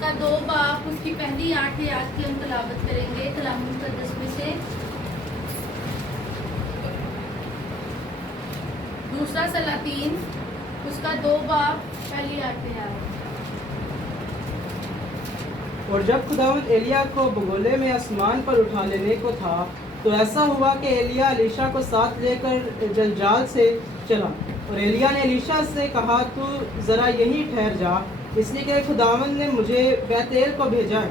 کا 2 बाब उसकी पहली 8 आयत की हम तलावत करेंगे कलाम मुक़द्दस में से। दूसरा सलातीन उसका 2 बाब पहली 8 आयत। और जब खुदावंद एलिया को बगोले में आसमान पर उठा लेने को था तो ऐसा हुआ कि एलिया एलीशा को साथ लेकर जलजाल से चला, और एलिया ने एलीशा से कहा, तू ज़रा यहीं ठहर जा, इसलिए कि खुदावंद ने मुझे बैतेल को भेजा है।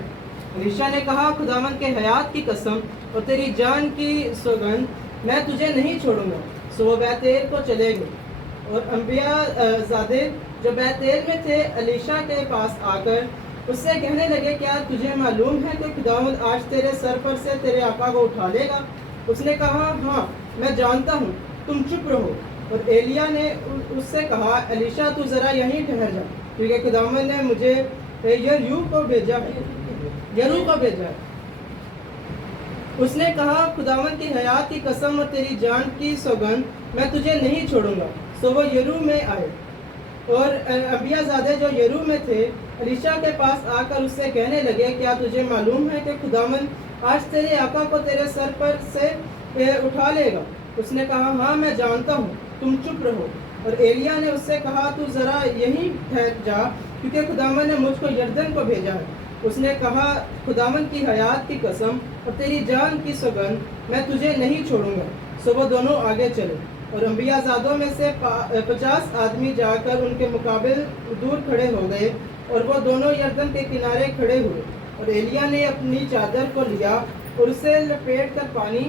एलीशा ने कहा, खुदावंद के हयात की कसम और तेरी जान की सौगंध, मैं तुझे नहीं छोड़ूंगा। सो वो बैतेल को चले गए। और अंबिया ज़ादे जो बैतेल में थे एलीशा के पास आकर उससे कहने लगे, क्या तुझे मालूम है कि खुदावंद आज तेरे सर पर से तेरे आका को उठा लेगा? उसने कहा, हाँ मैं जानता हूँ, तुम चुप रहो। और एलिया ने उससे कहा, एलीशा तू ज़रा यहीं ठहर जा, क्योंकि खुदावंद ने मुझे यरू को भेजा है। उसने कहा, खुदावंद की हयात की कसम और तेरी जान की सौगंध, मैं तुझे नहीं छोड़ूंगा। सो वो यरू में आए। और अंबिया ज़ादे जो यरू में थे एलीशा के पास आकर उससे कहने लगे, क्या तुझे मालूम है कि खुदावंद आज तेरे आका को तेरे सर पर से उठा लेगा? उसने कहा, हाँ मैं जानता हूँ, तुम चुप रहो। और एलिया ने उससे कहा, तू ज़रा यहीं ठहर जा, क्योंकि खुदावंद ने मुझको यरदन को भेजा है। उसने कहा, खुदावंद की हयात की कसम और तेरी जान की सौगंध, मैं तुझे नहीं छोड़ूंगा। सो वो दोनों आगे चले। और अंबिया ज़ादों में से 50 आदमी जाकर उनके मुकाबिल दूर खड़े हो गए, और वो दोनों यरदन के किनारे खड़े हुए। और एलिया ने अपनी चादर को लिया और उसे लपेट कर पानी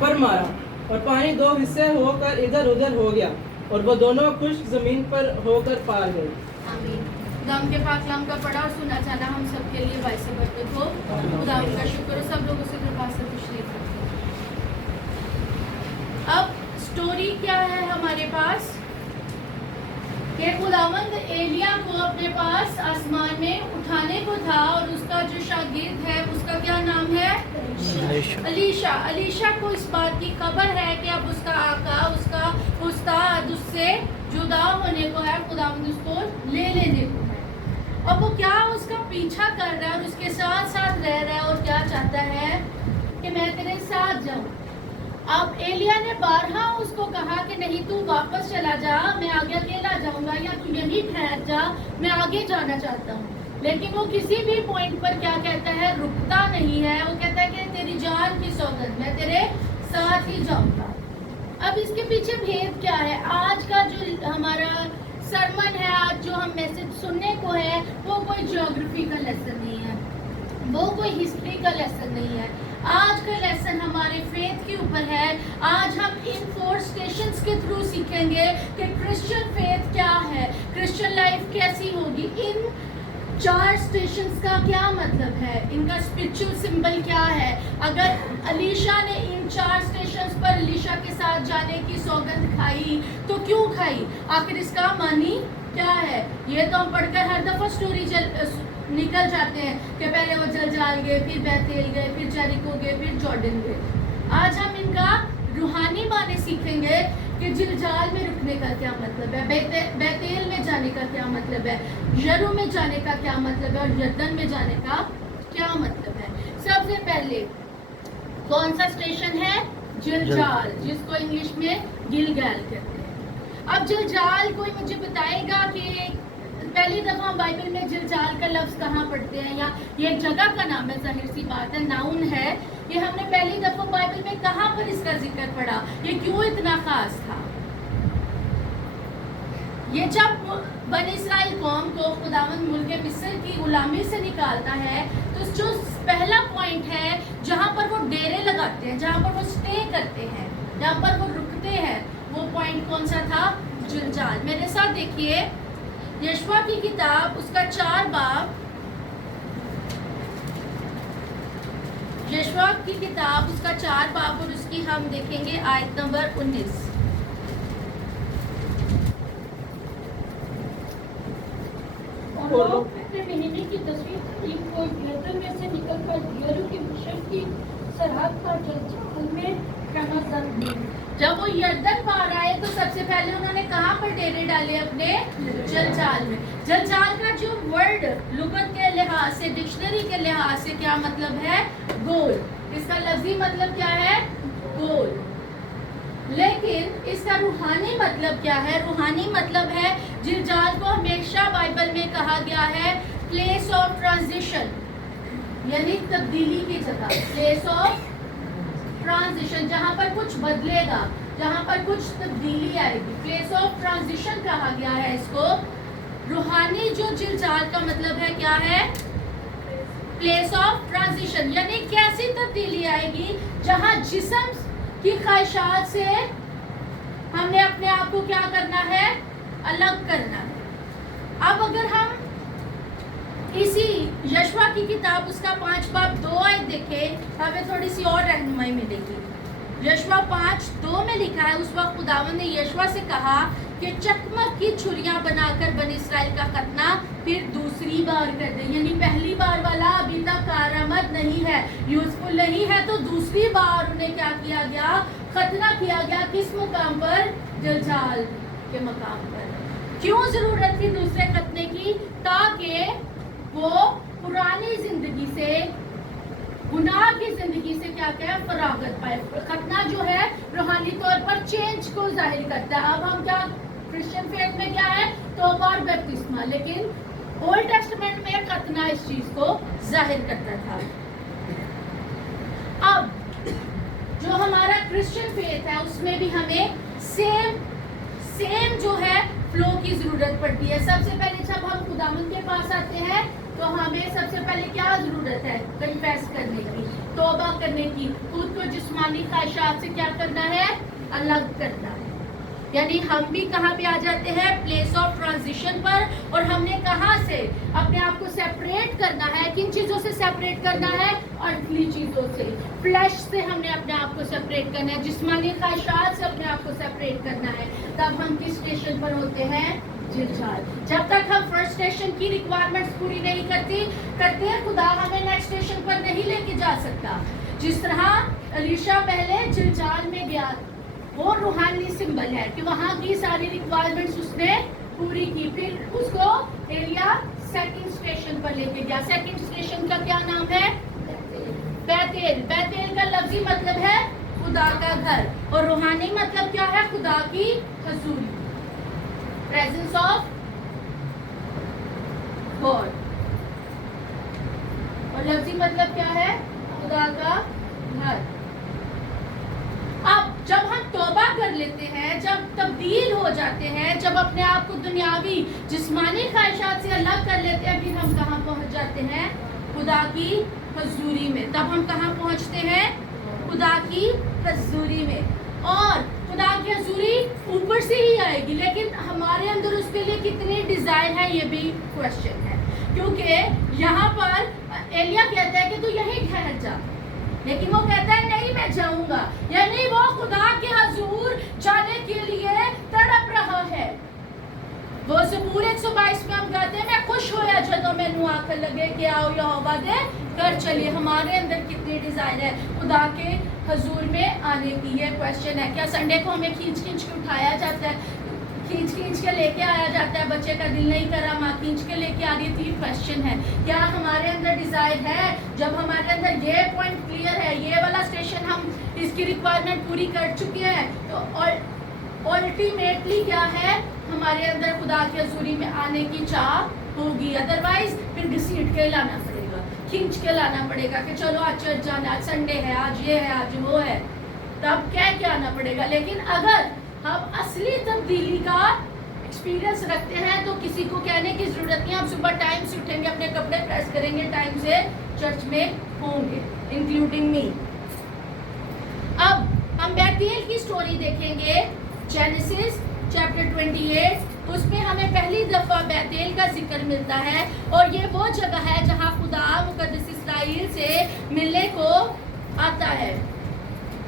पर मारा, और पानी 2 हिस्से होकर इधर उधर हो गया, और वो दोनों खुश्क ज़मीन पर होकर पार गए। आमीन। खुदावंद के पाक कलाम का पढ़ा और सुना जाना हम सब के लिए बाइस बरकत हो। खुदावंद का शुक्र हो, सब लोगों से कृपा से तशरीफ रखें। अब स्टोरी क्या है हमारे पास कि खुदावंद एलिया को अपने पास आसमान में उठाने को था, और उसका जो शागिर्द है उसका क्या नाम है? एलीशा। एलीशा को इस बात की खबर है कि अब उसका आका, उसका उस्ताद उससे जुदा होने को है, खुदावंद उसको ले लेने को है। और वो क्या उसका पीछा कर रहा है और उसके साथ साथ रह रहा है, और क्या चाहता है कि मैं तेरे साथ जाऊं। अब एलिया ने बारहा उसको कहा कि नहीं तू वापस चला जा, मैं आगे अकेला जाऊंगा, या तू यहीं ठहर जा, मैं आगे जाना चाहता हूँ। लेकिन वो किसी भी पॉइंट पर क्या कहता है, रुकता नहीं है। वो कहता है कि तेरी जान की सौगंध, मैं तेरे साथ ही जाऊंगा। अब इसके पीछे भेद क्या है? आज का जो हमारा सरमन है, आज जो हम मैसेज सुनने को है, वो कोई ज्योग्राफी का लेसन नहीं है, वो कोई हिस्ट्री का लेसन नहीं है। आज का लेसन हमारे फेथ के ऊपर है। आज हम इन 4 स्टेशंस के थ्रू सीखेंगे कि क्रिश्चियन फेथ क्या है, क्रिश्चियन लाइफ कैसी होगी। इन 4 स्टेशंस का क्या मतलब है, इनका स्पिरिचुअल सिंबल क्या है। अगर एलीशा ने इन 4 स्टेशंस पर एलीशा के साथ जाने की सौगंध खाई तो क्यों खाई, आखिर इसका मानी क्या है? ये तो हम पढ़कर हर दफा स्टोरी निकल जाते हैं कि पहले वो जलजाल गए, फिर बैतेल गए, फिर जेरिको गए, फिर जॉर्डन गए। आज हम इनका रूहानी माने सीखेंगे कि जलजाल में रुकने का क्या मतलब है, बैतेल में जाने का क्या मतलब है, यरू में जाने का क्या मतलब है, और यरदन में जाने का क्या मतलब है। सबसे पहले कौन सा स्टेशन है? जलजाल, जिसको इंग्लिश में गिलगैल कहते हैं। अब जलजाल कोई मुझे बताएगा कि पहली दफा हम बाइबल में जलजाल का लफ्ज कहाँ पढ़ते हैं, या ये एक जगह का नाम है, जाहिर सी बात है, नाउन है। ये हमने पहली दफा बाइबल में कहाँ पर इसका जिक्र पढ़ा, ये क्यों इतना खास था? ये जब बनी इस्राइल कौम को खुदावंद मुल्क मिस्र की गुलामी से निकालता है, तो जो पहला पॉइंट है जहाँ पर वो डेरे लगाते हैं, जहाँ पर वो स्टे करते हैं, जहाँ पर वो रुकते हैं, वो पॉइंट कौन सा था? जलजाल। मेरे साथ देखिए, यशवा की किताब उसका 4 बाब, यशवा की किताब उसका 4 बाब और उसकी हम देखेंगे आयत नंबर 19। और लोग अपने महीने की 10वीं तारीख को यरदन में से निकलकर यरू की मशरक की सरहद पर जलजाल में तनाज़र हुए। जब वो यरदन पार आए तो सबसे पहले उन्होंने कहाँ पर डेरे डाले? अपने जलजाल में। जलजाल का जो वर्ड लुगत के लिहाज से, डिक्शनरी के लिहाज से क्या मतलब है? गोल। इसका लफ्जी मतलब क्या है? गोल। लेकिन इसका रूहानी मतलब क्या है? रूहानी मतलब है, जिलजाल को हमेशा बाइबल में कहा गया है प्लेस ऑफ ट्रांजिशन, यानी तब्दीली की जगह, प्लेस ऑफ ट्रांजिशन, जहाँ पर कुछ बदलेगा, जहाँ पर कुछ तब्दीली आएगी, प्लेस ऑफ ट्रांजिशन कहा गया है इसको। रूहानी जो जिलजाल का मतलब है क्या है? प्लेस ऑफ ट्रांजिशन, यानी कैसी तब्दीली आएगी जहाँ जिस्म की ख्वाहिशात से हमने अपने आप को क्या करना है? अलग करना है। अब अगर हम इसी यशवा की किताब उसका 5 बाब 2 आयत देखें, हमें थोड़ी सी और रहनुमाई मिलेगी। यशवा 5:2 में लिखा है, उस वक्त खुदावंद ने यशवा से कहा कि चकमक की छुरियां बनाकर बनी इसराइल का खतना फिर दूसरी बार कर दे, यानी पहली बार वाला अभी तक कारआमद नहीं है, यूजफुल नहीं है, तो दूसरी बार उन्हें क्या किया गया? खतना किया गया। किस मुकाम पर? जिलजाल के मकाम पर। क्यों जरूरत थी दूसरे खतने की? ताकि वो पुरानी जिंदगी से, गुनाह की जिंदगी से क्या क्या फरागत पाए। खतना जो है रूहानी तौर पर चेंज को जाहिर करता है। अब हम क्या क्रिश्चियन फेथ में क्या है? तौबा और बपतिस्मा, लेकिन ओल्ड टेस्टामेंट में खतना इस चीज को जाहिर करता था। अब जो हमारा क्रिश्चियन फेथ है उसमें भी हमें सेम जो है फ्लो की जरूरत पड़ती है। सबसे पहले जब हम खुदावंद के पास आते हैं तो हमें सबसे पहले क्या जरूरत है? कन्फेस करने की, तौबा करने की, खुद को जिस्मानी ख्वाहिशात से क्या करना है? अलग करना है। यानी हम भी कहाँ पे आ जाते हैं? प्लेस ऑफ ट्रांजिशन पर। और हमने कहाँ से अपने आप को सेपरेट करना है? किन चीजों से सेपरेट करना है? अर्थली चीजों से, फ्लैश से हमने अपने आप को सेपरेट करना है, जिस्मानी ख्वाहिशात से अपने आप को सेपरेट करना है। तब हम किस स्टेशन पर होते हैं? जिलजाल। जब तक हम फर्स्ट स्टेशन की रिक्वायरमेंट्स पूरी नहीं करते खुदा हमें नेक्स्ट स्टेशन पर नहीं लेके जा सकता। जिस तरह अलीशा पहले जिलजाल में गया, वो रूहानी सिंबल है कि वहाँ की सारी रिक्वायरमेंट्स उसने पूरी की। फिर उसको एलिया सेकंड स्टेशन पर लेके गया। सेकंड स्टेशन का क्या नाम है? बैतेल। बैतेल का लफ्जी मतलब है खुदा का घर, और रूहानी मतलब क्या है? खुदा की हजूरी, प्रेजेंस ऑफ गॉड। और लफ्जी मतलब क्या है? खुदा का घर। अब जब हम तौबा कर लेते हैं, जब तब्दील हो जाते हैं, जब अपने आप को दुनियावी जिस्मानी ख्वाहिशात से अलग कर लेते हैं, फिर हम कहाँ पहुंच जाते हैं? खुदा की हजूरी में। तब हम कहाँ पहुंचते हैं? खुदा की हजूरी में। और खुदा की हजूरी ऊपर से ही आएगी, लेकिन हमारे अंदर उसके लिए कितनी डिजायर है ये भी क्वेश्चन है। क्योंकि यहाँ पर एलिया कहता है कि तू यहीं ठहर जा, लेकिन वो कहता है नहीं मैं जाऊंगा, यानी वो खुदा के हजूर जाने के लिए तड़प रहा है। वो ज़बूर 122 में हम कहते हैं मैं खुश होया जदों मैनू आकर लगे कि आओ यहोवा दे कर चलिए। हमारे अंदर कितनी डिजायर है खुदा के हजूर में आने की? ये क्वेश्चन है। क्या संडे को हमें खींच खींच के उठाया जाता है, खींच खींच के लेके आया जाता है? बच्चे का दिल नहीं करा, माँ खींच के लेके आ रही थी। क्वेश्चन है, क्या हमारे अंदर डिजायर है? जब हमारे अंदर ये पॉइंट क्लियर है, ये वाला स्टेशन हम इसकी रिक्वायरमेंट पूरी कर चुके हैं, तो और अल्टीमेटली क्या है? हमारे अंदर खुदा की हजूरी में आने की चाह होगी। अदरवाइज फिर घसीट के लाना पड़ेगा, खींच के लाना पड़ेगा कि चलो आज चर्च जाना, आज संडे है, आज ये है, आज वो है, तब क्या क्या आना पड़ेगा। लेकिन अगर हम असली तब्दीली का एक्सपीरियंस रखते हैं तो किसी को कहने की जरूरत नहीं। हम सुबह टाइम से उठेंगे, अपने कपड़े प्रेस करेंगे, टाइम से चर्च में होंगे, इंक्लूडिंग मी। अब हम बैतेल की स्टोरी देखेंगे, जेनेसिस चैप्टर 28। उसमें हमें पहली दफा बैतेल का जिक्र मिलता है, और ये वो जगह है जहाँ खुदा मुकद्दस इस्राएल से मिलने को आता है।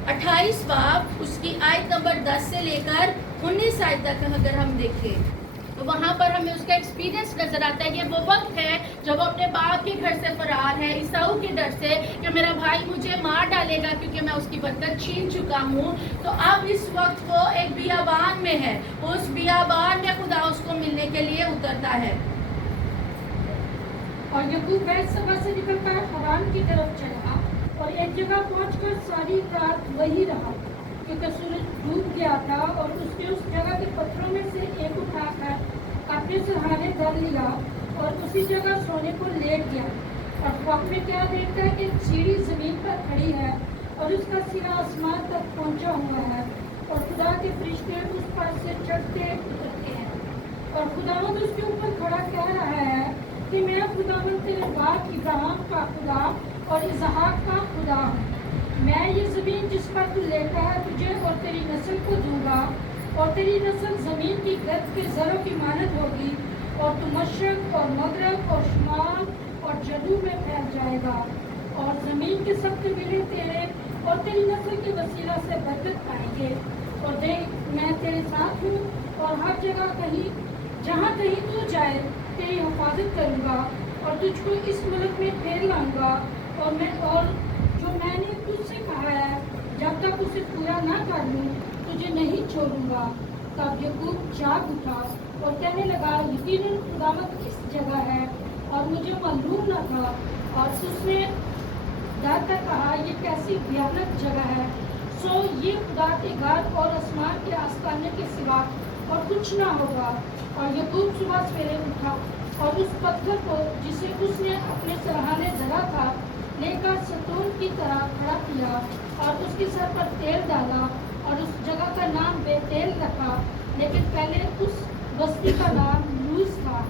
28 बाब उसकी आयत नंबर 10 से लेकर 19 आयत तक अगर हम देखें तो वहाँ पर हमें उसका एक्सपीरियंस नजर आता है। ये वो वक्त है जब वो अपने बाप के घर से फरार है, ईसाऊ के डर से कि मेरा भाई मुझे मार डालेगा क्योंकि मैं उसकी बरकत छीन चुका हूँ। तो अब इस वक्त वो एक बियाबान में है, उस बियाबान में खुदा उसको मिलने के लिए उतरता है। और यकूब बैत सभा से निकलकर हरान की तरफ चला और एक जगह पहुंचकर सारी रात वही रहा, क्योंकि सूरज डूब गया था। और उसने उस जगह के पत्थरों में से एक उठाकर अपने सहारे धर लिया और उसी जगह सोने को लेट गया। और ख्वाब में क्या देखता है कि एक सीढ़ी जमीन पर खड़ी है और उसका सिरा आसमान तक पहुंचा हुआ है और खुदा के फरिश्ते उस पर से चढ़ते उतरते हैं। और खुदावंद उसके ऊपर खड़ा कह रहा है कि मैं खुदावंद तेरे बाप इब्राहिम का खुदा और इसहाक का खुदा हूँ। मैं ये ज़मीन जिस पर तू लेटा है तुझे और तेरी नस्ल को दूंगा, और तेरी नस्ल ज़मीन की गर्द के ज़रों की मानद होगी, और तू मशरक़ और मगरब और शुमाल और जनूब में फैल जाएगा। और ज़मीन के सब कबीले तेरे और तेरी नस्ल के वसीला से बरकत पाएंगे। और देख मैं तेरे साथ हूँ और हर जगह कहीं जहाँ कहीं तू जाए तेरी हिफाजत करूँगा और तुझको इस मुल्क में फेर लाऊंगा। और जो मैंने तुझसे कहा है जब तक उसे पूरा ना कर लूँ तुझे नहीं छोड़ूंगा। तब यकूब जाग उठा और कहने लगा, यकीनन खुदावंद इस जगह है और मुझे मालूम न था। और उसने डर कर कहा, ये कैसी भयानक जगह है। सो ये खुदा के घर और आसमान के आस्ताने के सिवा और कुछ ना होगा। और यकूब सुबह सवेरे उठा और उस पत्थर को जिसे उसने अपने सराहने धरा था लेकर सतून की तरह खड़ा किया और उसके सर पर तेल डाला और उस जगह का नाम बेतेल रखा, लेकिन पहले उस बस्ती का नाम लूज था।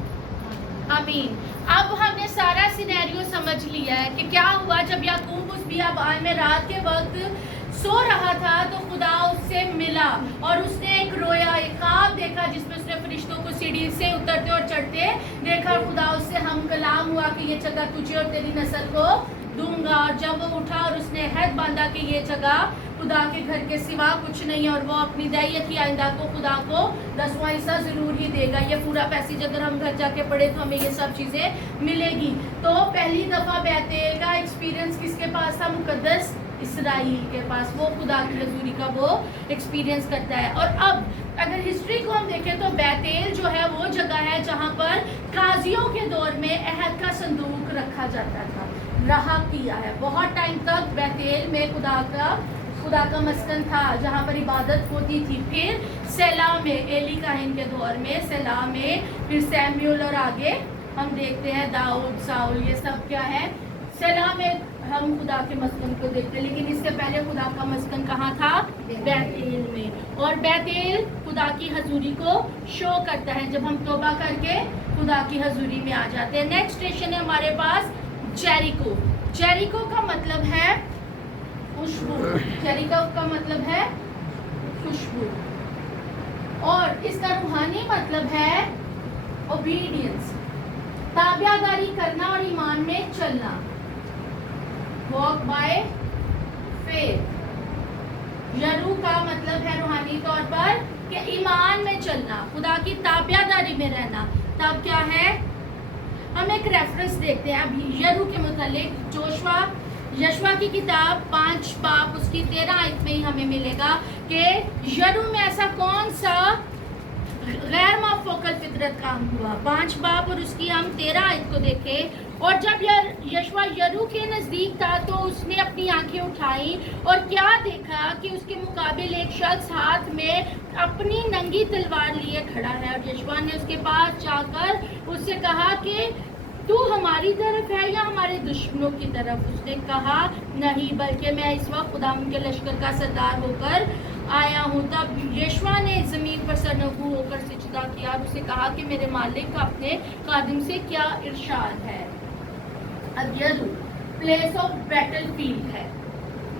आमीन। अब हमने सारा सिनेरियो समझ लिया है कि क्या हुआ जब याकूब उस बियाबान में रात के वक्त सो रहा था तो खुदा उससे मिला और उसने एक रोया, एक ख्वाब देखा जिसमें उसने फरिश्तों को सीढ़ी से उतरते और चढ़ते देखा। खुदा उससे हम कलाम हुआ कि ये जगह तुझे और तेरी नस्ल को दूंगा। और जब वो उठा और उसने अहद बांधा कि ये जगह खुदा के घर के सिवा कुछ नहीं है और वो अपनी दैयत की आइंदा को खुदा को 10वां हिस्सा जरूर ही देगा। ये पूरा पैसेज अगर हम घर जाके पढ़े तो हमें ये सब चीज़ें मिलेगी। तो पहली दफ़ा बैतेल का एक्सपीरियंस किसके पास था? मुकद्दस इसराइल के पास। वो खुदा की हजूरी का वो एक्सपीरियंस करता है। और अब अगर हिस्ट्री को हम देखें तो बैतेल जो है वो जगह है जहाँ पर काजियों के दौर में अहद का संदूक रखा जाता था, रहा किया है। बहुत टाइम तक बैतेल में खुदा का मस्कन था जहाँ पर इबादत होती थी। फिर सेला में एली काहिन के दौर में, सेला में फिर सैमुएल और आगे हम देखते हैं दाऊद, साउल, ये सब क्या है? सेला में हम खुदा के मस्कन को देखते हैं। लेकिन इससे पहले खुदा का मस्कन कहाँ था? बैतेल में। और बैतेल खुदा की हजूरी को शो करता है जब हम तौबा करके खुदा की हजूरी में आ जाते हैं। नेक्स्ट स्टेशन है हमारे पास जेरिको। जेरिको का मतलब है खुशबू। जेरिको का मतलब है खुशबू और इसका रूहानी मतलब है ओबीडियंस, ताबियादारी करना और ईमान में चलना। Walk by faith. यरू का मतलब है रूहानी तौर पर कि ईमान में चलना, खुदा की ताबियादारी में रहना। तब क्या है? हम एक रेफरेंस देखते हैं अभी यरू के मुतालिक। यशवा की किताब 5 बाब उसकी 13 आयत में ही हमें मिलेगा कि यरू में ऐसा कौन सा गैर माफोकल फितरत काम हुआ। 5 बाब और उसकी हम 13 आयत को देखें। और जब यशवा यरू के नज़दीक था तो उसने अपनी आंखें उठाई और क्या देखा कि उसके मुकाबिल एक शख्स हाथ में अपनी नंगी तलवार लिए खड़ा है। और यशवा ने उसके पास जाकर उससे कहा कि तू हमारी तरफ है या हमारे दुश्मनों की तरफ? उसने कहा नहीं, बल्कि मैं इस वक्त खुदा के लश्कर का सरदार होकर आया हूँ। तब यशवा ने ज़मीन पर सरनगू होकर सिजदा किया और उसे कहा कि मेरे मालिक का अपने खादिम से क्या इरशाद है। अब यरू प्लेस ऑफ बैटल फील्ड है।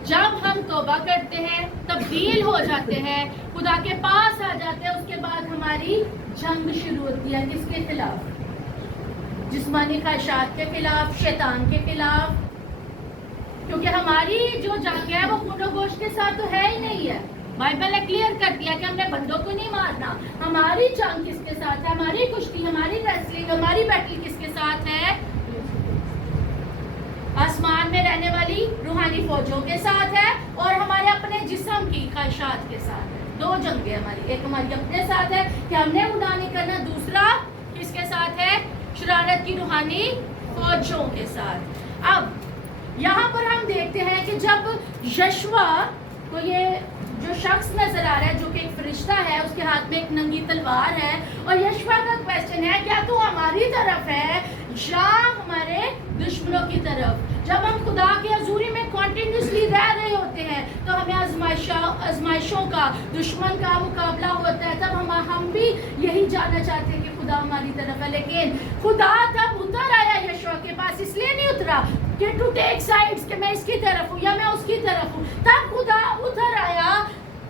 जब हम तौबा करते हैं, तब्दील हो जाते हैं, खुदा के पास आ जाते हैं, उसके बाद हमारी जंग शुरू होती है। किसके खिलाफ? जिस्मानी ख्वाहिशात के खिलाफ, शैतान के खिलाफ। क्योंकि हमारी जो जंग है वो खून और गोश्त के साथ तो है ही नहीं है। बाइबल ने क्लियर कर दिया कि हमने बंदों को नहीं मारना। हमारी जंग किसके साथ है? हमारी कुश्ती, हमारी रेसलिंग, हमारी बैटल किसके साथ है? आसमान में रहने वाली रूहानी फौजों के साथ है और हमारे अपने जिस्म की ख्वाहिशात के साथ है। 2 जंगें हमारी। एक हमारी अपने साथ है कि हमने गुनाह नहीं करना, दूसरा किसके साथ है? शरारत की रूहानी फौजों के साथ। अब यहाँ पर हम देखते हैं कि जब यशवा को ये जो शख्स नजर आ रहा है जो कि एक फरिश्ता है, उसके हाथ में एक नंगी तलवार है, और यशवा का क्वेश्चन है क्या तू हमारी तरफ है या हमारे दुश्मनों की तरफ। जब हम खुदा के हजूरी में कॉन्टिन्यूसली रह रहे होते हैं तो हमें आजमाइशों का, दुश्मन का मुकाबला होता है, तब हम भी यही जानना चाहते हैं कि खुदा हमारी तरफ है। लेकिन खुदा तब उतर आया यशवा के पास, इसलिए नहीं उतरा कि टू टेक साइड्स कि मैं इसकी तरफ हूँ या मैं उसकी तरफ हूँ। तब खुदा उतर आया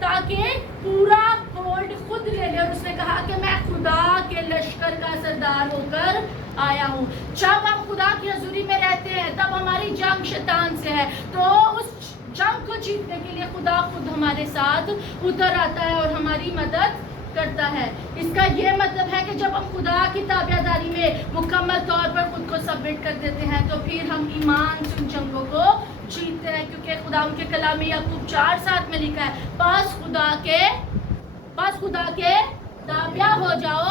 ताकि पूरा होल्ड खुद ले ले, और उसने कहा कि मैं खुदा के लश्कर का सरदार होकर आया हूँ। जब हम खुदा की हजूरी में रहते हैं तब हमारी जंग शैतान से है, तो उस जंग को जीतने के लिए खुदा खुद हमारे साथ उतर आता है और हमारी मदद करता है। इसका ये मतलब है कि जब हम खुदा की ताबेदारी में मुकम्मल तौर पर खुद को सबमिट कर देते हैं तो फिर हम ईमान से उन जंगों को जीतते हैं, क्योंकि खुदा उनके कलाम में याकूब 4:7 में लिखा है, पास खुदा के ताबिया हो जाओ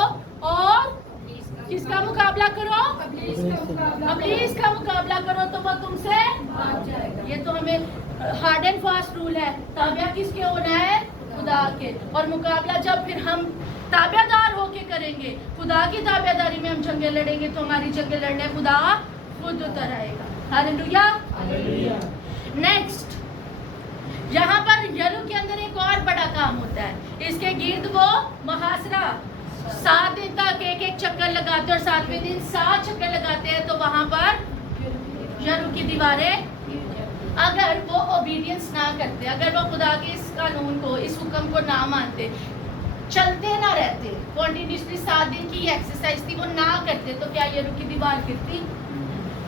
और किसका मुकाबला करो, इब्लीस का मुकाबला करो तो वो तुमसे भाग जाएगा। ये तो हमें हार्ड एंड फास्ट रूल है। ताबिया किसके होना है, खुदा के, और मुकाबला जब फिर हम ताबेदार होके करेंगे, खुदा की ताबेदारी में हम जंगें लड़ेंगे तो हमारी जंगें लड़ने खुदा खुद उतर आएगा। हालेलुया। नेक्स्ट, यहाँ पर यरू के अंदर एक और बड़ा काम होता है, इसके गिर्द वो मुहासरा 7 दिन तक एक चक्कर लगाते हैं और 7वें दिन 7 चक्कर लगाते हैं, तो वहां पर यरू की दीवारें, अगर वो ओबीडियंस ना करते, अगर वो खुदा के इस कानून को, इस हुक्म को ना मानते, चलते ना रहते, कॉन्टिन्यूसली 7 दिन की एक्सरसाइज थी वो ना करते, तो क्या यरू की दीवार गिरती?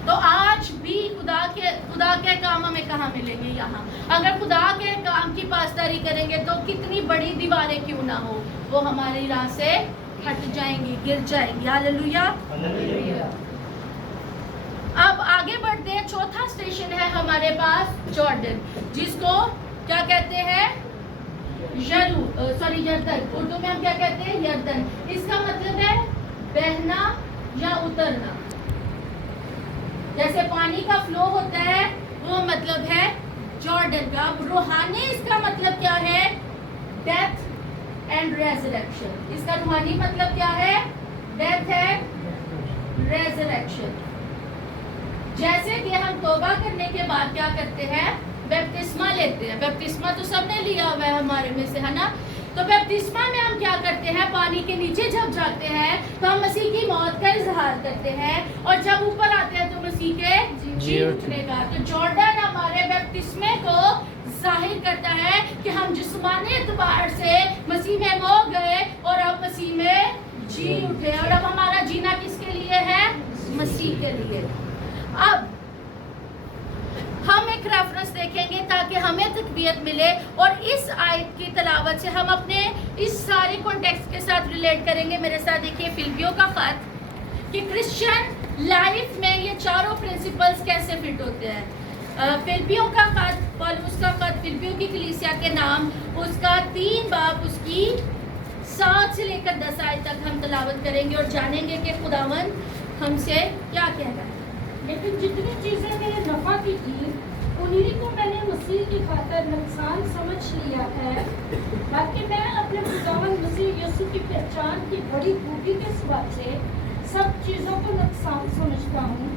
तो आज भी खुदा के काम हमें कहाँ मिलेंगे? यहाँ। अगर खुदा के काम की पासदारी करेंगे तो कितनी बड़ी दीवारें क्यों ना हो, वो हमारी राह से हट जाएंगी, गिर जाएंगी। हालेलुया। अब आगे बढ़ते हैं। चौथा स्टेशन है हमारे पास जॉर्डन, जिसको क्या कहते हैं? यर्दन। उर्दू में हम क्या कहते हैं? यर्दन। इसका मतलब है बहना या उतरना। जैसे पानी का फ्लो होता है वो मतलब है जॉर्डन का। अब रूहानी इसका मतलब क्या है? Death and resurrection. इसका रूहानी मतलब क्या है? Death and resurrection. जैसे कि हम तौबा करने के बाद क्या करते हैं? बैप्तिस्मा लेते हैं। बैप्तिस्मा तो सबने लिया हुआ है हमारे में से, है ना? तो बैप्तिस्मा में हम क्या करते हैं? पानी के नीचे जब जाते हैं तो हम मसीह की मौत का इजहार करते हैं, और जब ऊपर आते हैं तो मसीह के जी उठने का। तो जॉर्डन हमारे बैप्तिस्मे को जाहिर करता है कि हम जिस्मानी एतबार से मसीह में हो गए और अब मसीह में जी उठे, और अब हमारा जीना किसके लिए है? मसीह के लिए। अब हम एक रेफरेंस देखेंगे ताकि हमें तकबीयत मिले, और इस आयत की तलावत से हम अपने इस सारे कॉन्टेक्स्ट के साथ रिलेट करेंगे। मेरे साथ देखिए फिलिपियों का खत, कि क्रिश्चियन लाइफ में ये चारों प्रिंसिपल्स कैसे फिट होते हैं। फिलिपियों का खत, पौलुस का खत फिलिपियों की कलीसिया के नाम, उसका 3 बाब, उसकी 7 से लेकर 10 आयत तक हम तलावत करेंगे और जानेंगे कि खुदावंद हमसे क्या कह रहा है। लेकिन जितनी चीजें मेरे नफा की थी उन्हीं को मैंने मसीह की खातिर नुकसान समझ लिया है, बाकी मैं अपने खुदावंद मसीह यीशु की पहचान की बड़ी खूबी के सबब से सब चीज़ों को नुकसान समझता हूँ,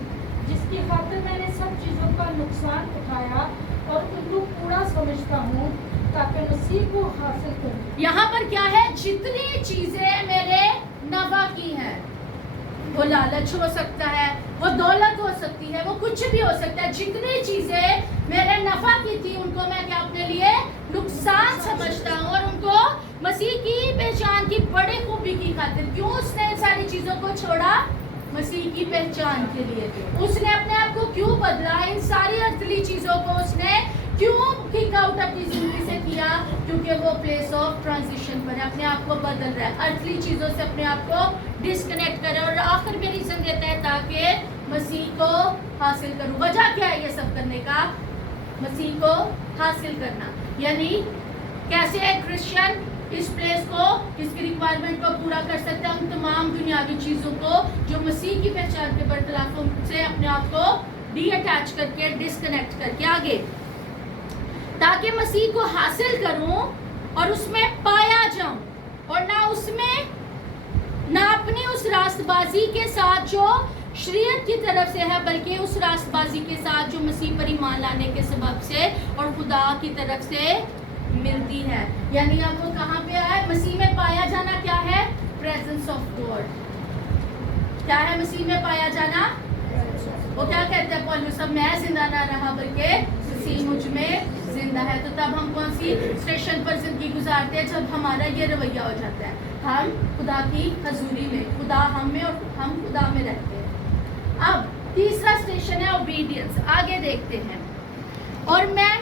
जिसकी खातिर मैंने सब चीज़ों का नुकसान उठाया और उनको पूरा समझता हूँ ताकि मसीह को हासिल करूँ। यहाँ पर क्या है? जितनी चीजें मेरे नफा की हैं, वो लालच हो सकता है, वो दौलत हो सकती है, वो कुछ भी हो सकता है। जितनी चीजें मेरे नफा की थी उनको मैं क्या अपने लिए नुकसान समझता हूँ, और उनको मसीह की पहचान की बड़ी खूबी की खातिर। क्यों उसने इन सारी चीजों को छोड़ा? मसीह की पहचान के लिए। उसने अपने आप को क्यों बदला? इन सारी अर्थली चीजों को उसने क्यों किक आउट अपनी जिंदगी से किया? क्योंकि वो प्लेस ऑफ ट्रांजिशन पर है, अपने आप को बदल रहा है, अर्थली चीजों से अपने आप को डिस्कनेक्ट करे, और आखिर में रीजन देता है ताकि मसीह को हासिल करूं। वजह क्या है ये सब करने का? मसीह को हासिल करना। यानी कैसे एक क्रिश्चियन इस प्लेस को, इसकी रिक्वायरमेंट को पूरा कर सकता है, उन तमाम दुनियावी चीज़ों को जो मसीह की पहचान के बरखिलाफ से अपने अपने आप को डी अटैच करके, डिस्कनेक्ट करके आगे, ताकि मसीह को हासिल करूं और उसमें पाया जाऊं, और ना अपनी उस रास्तबाजी के साथ जो शरीयत की तरफ से है, बल्कि उस रास्तबाजी के साथ जो मसीह पर ईमान लाने के सबब से और खुदा की तरफ से मिलती है। यानी अब वो कहाँ पे आए? मसीह में पाया जाना क्या है? Presence of God. क्या है मसीह में पाया जाना? वो क्या कहते हैं पौलुस, अब मैं जिंदा ना रहा बल्कि मसीह मुझ में जिंदा है। तो तब हम कौन सी स्टेशन पर जिंदगी गुजारते हैं? जब हमारा ये रवैया हो जाता है, हम खुदा की हजूरी में, खुदा हम में और हम खुदा में रहते हैं। अब तीसरा स्टेशन है ओबीडियंस। आगे देखते हैं। और मैं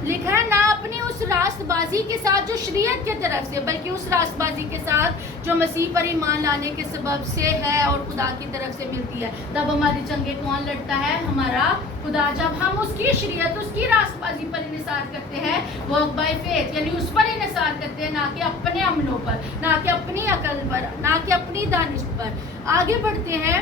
लिखा है, ना अपनी उस रास्तबाजी के साथ जो शरीयत के तरफ से, बल्कि उस रास्तबाजी के साथ जो मसीह पर ईमान लाने के सबब से है और खुदा की तरफ से मिलती है। तब हमारी जंगें कौन लड़ता है? हमारा खुदा। जब हम उसकी शरीयत, उसकी रास्तबाजी पर इन्हिसार करते हैं, वर्क बाय फेथ, यानी उस पर इन्हिसार करते हैं, ना कि अपने अमलों पर, ना कि अपनी अकल पर, ना कि अपनी दानिश पर। आगे बढ़ते हैं।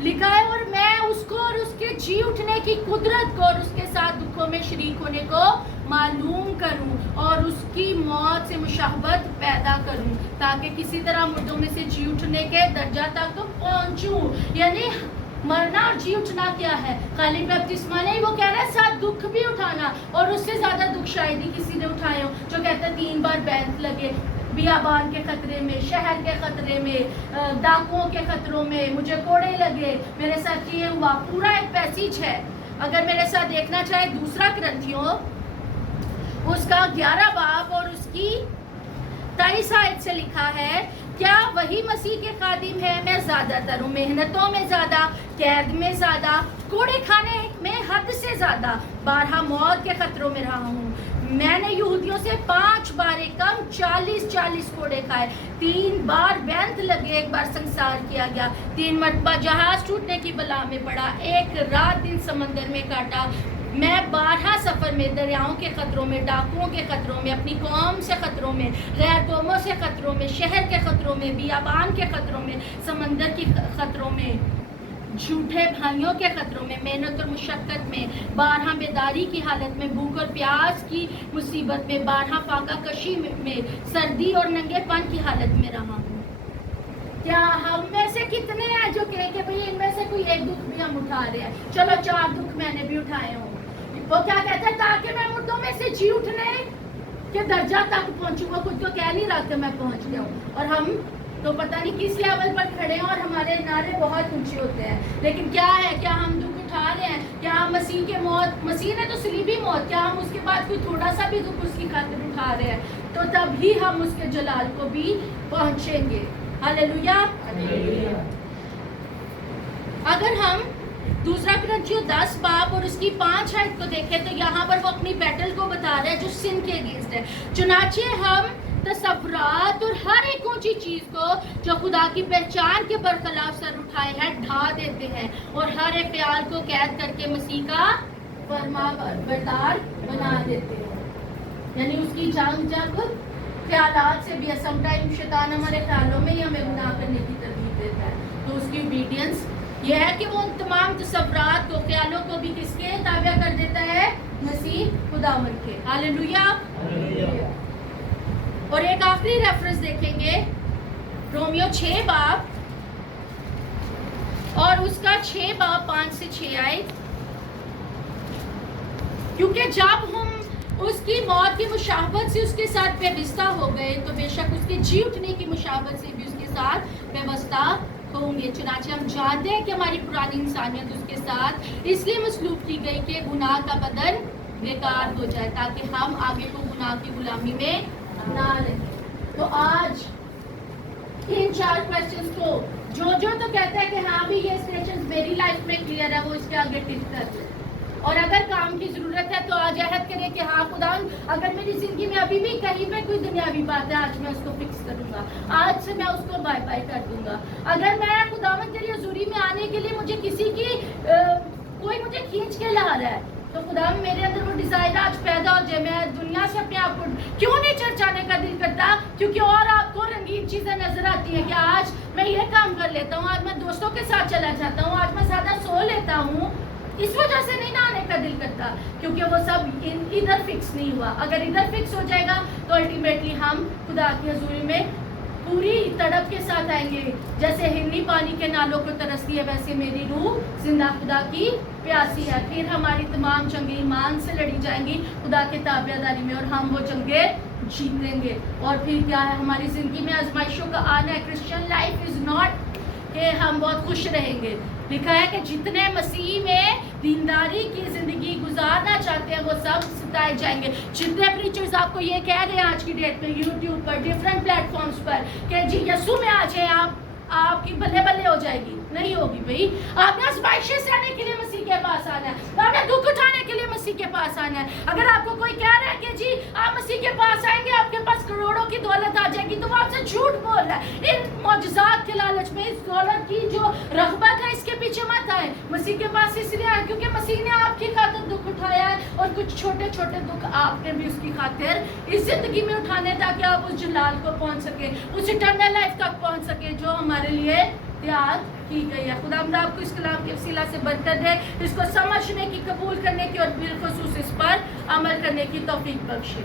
लिखा है, और मैं उसको और उसके जी उठने की कुदरत को और उसके साथ दुखों में शरीक होने को मालूम करूं और उसकी मौत से मुशाहबत पैदा करूं, ताकि किसी तरह मुर्दों में से जी उठने के दर्जा तक तो पहुंचूं। यानी मरना और जी उठना क्या है? खाली बपतिस्मा नहीं, वो कह रहा है साथ दुख भी उठाना, और उससे ज्यादा दुख शायद ही किसी ने उठाए हो। जो कहता है 3 बार बैंत लगे, बियाबान के खतरे में, शहर के खतरे में, डाकुओं के खतरों में, मुझे कोड़े लगे, मेरे साथ ये हुआ। पूरा एक पैसेज है, अगर मेरे साथ देखना चाहे दूसरा ग्रंथियों उसका 11 बाब और उसकी 23 आयत से लिखा है, क्या वही मसीह के खादिम है? मैं ज्यादातर हूँ, मेहनतों में ज्यादा, कैद में ज्यादा, कोड़े खाने में हद से ज्यादा, 12 मौत के खतरों में रहा हूँ। मैंने यहूदियों से 5 बार कम 40 कोड़े खाए, 3 बार बैंत लगे, 1 बार संसार किया गया, 3 मरतबा जहाज टूटने की बला में पड़ा, 1 रात दिन समंदर में काटा। मैं 12 सफर में, दरियाओं के खतरों में, डाकुओं के खतरों में, अपनी कौम से खतरों में, गैर कौमों से खतरों में, शहर के खतरों में, बियाबान के खतरों में, समंदर के खतरों में, झूठे भाइयों के खतरों में, मेहनत और मुशक्कत में, 12 बेदारी की हालत में, भूख और प्यास की मुसीबत में, 12 फाका कशी में, सर्दी और नंगेपन की हालत में रहा हूँ। क्या हम में से कितने हैं जो कहे कि भाई इनमें से कोई एक दुख भी हम उठा रहे हैं? चलो 4 दुख मैंने भी उठाए हों। वो क्या कहता है? ताकि मैं मुर्दों में से जी उठने के दर्जा तक पहुंचूंगा। खुद को कह नहीं रहा कि मैं पहुंच गया हूँ, और हम तो पता नहीं किस लेवल पर खड़े हैं, और हमारे नारे बहुत ऊंचे होते हैं। लेकिन क्या है, क्या हम दुख उठा रहे हैं? क्या हम मसीह के मौत, मसीह ने तो सलीबी मौत, क्या हम उसके बाद कोई थोड़ा सा भी दुख उसकी खातिर उठा रहे हैं? तो तभी हम उसके जलाल को भी पहुंचेंगे। हालेलुया। अगर हम दूसरा ग्रंथियों 10 बाब और उसकी 5 आयत को देखें, तो यहाँ पर वो अपनी बैटल को बता रहे हैं जो सिन के अगेंस्ट है। चुनाचे हम तसव्वुरात और हर एक ऊंची चीज को जो खुदा की पहचान के बरखलाफ सर उठाए हैं ढा देते हैं, और हर एक ख्याल को कैद करके मसीह का फरमा बरदार बना देते हैं। यानी उसकी जंग ख्यालात से भी है। समटाइम शैतान हमारे ख्यालों में ही हमें गुनाह करने की तरकीब देता है। तो उसकी ओबीडियंस ये है कि वो उन तमाम तसव्वुरात को, ख्यालों को भी किसके ताबे कर देता है? मसीह खुदावंद के। हालेलुया। और एक आखिरी रेफरेंस देखेंगे, रोमियो 6 बाब और उसका 6 बाब 5 से 6 आयत। क्योंकि जब हम उसकी मौत की मुशाहबत से उसके साथ बेबिस्ता हो गए, तो बेशक उसके जी उठने की मुशाहबत से भी उसके साथ बेबस्ता होंगे। चुनाचे हम जानते हैं कि हमारी पुरानी इंसानियत उसके साथ इसलिए मसलूब की गई कि गुनाह का बदन बेकार हो जाए, ताकि हम आगे को गुनाह की गुलामी में ना रहें। तो आज इन 4 क्वेश्चंस को जो तो कहता है कि हाँ भी ये क्वेश्चंस मेरी लाइफ में क्लियर है, वो इसके आगे टिक कर दे। और अगर काम की जरूरत है तो आज अहद करें कि हाँ खुदा, अगर मेरी जिंदगी में अभी भी कहीं पे कोई दुनियावी बात है, आज मैं उसको फिक्स करूंगा, आज से मैं उसको बाय बाय कर दूंगा। अगर मैं खुदावंद तेरी हजूरी में आने के लिए मुझे किसी की कोई मुझे खींच के ला रहा है, तो खुदा मेरे अंदर वो डिजायर आज पैदा हो जाए, मैं दुनिया से अपने आप को क्यों नहीं चर्चाने का दिल करता, क्योंकि और आपको रंगीन चीजें नजर आती हैं कि आज मैं ये काम कर लेता हूँ, आज मैं दोस्तों के साथ चला जाता हूँ, आज मैं ज्यादा सो लेता हूँ, इस वजह से नहीं नहाने का दिल करता, क्योंकि वो सब इधर फिक्स नहीं हुआ। अगर इधर फिक्स हो जाएगा तो अल्टीमेटली हम खुदा की हजूरी में पूरी तड़प के साथ आएंगे। जैसे हिरनी पानी के नालों को तरसती है, वैसे मेरी रूह जिंदा खुदा की प्यासी है। फिर हमारी तमाम जंगें ईमान से लड़ी जाएंगी खुदा के ताबेदारी में, और हम वो जंगें जीतेंगे। और फिर क्या है, हमारी जिंदगी में आजमाइशों का आना है। क्रिश्चियन लाइफ इज नॉट कि हम बहुत खुश रहेंगे। लिखा है कि जितने मसीह में दीनदारी की जिंदगी गुजारना चाहते हैं वो सब सताए जाएंगे। जितने प्रीचर्स आपको ये कह रहे हैं आज की डेट में यूट्यूब पर, डिफरेंट प्लेटफॉर्म्स पर कि जी यीशु में आ जाए आपकी बल्ले बल्ले हो जाएगी, नहीं होगी भाई। आपने आज़माइशें से आने के लिए मसीह के पास आना है, आपने दुख उठाने के लिए मसीह के पास आना है। अगर आपको कोई कह रहा है कि जी आप मसीह के पास आएंगे आपके पास करोड़ों की दौलत आ जाएगी, तो वो आपसे झूठ बोल रहा है। इन मौजज़ात के लालच में, इस दौलत की जो रग़बत है, इसके पीछे मत आए। मसीह के पास इसलिए आए क्योंकि मसीह ने आपकी खातिर दुख उठाया है, और कुछ छोटे छोटे दुख आपने भी उसकी खातिर इस जिंदगी में उठाने, ताकि आप उस जलाल को पहुंच सके, उस इटर्नल लाइफ तक पहुंच सके जो हमारे लिए तैयार की गई है। खुदा आपको इस कलाम के वसीला से बरकत दे, इसको समझने की, कबूल करने की और बिलखुसूस इस पर अमल करने की तौफीक बख्शे।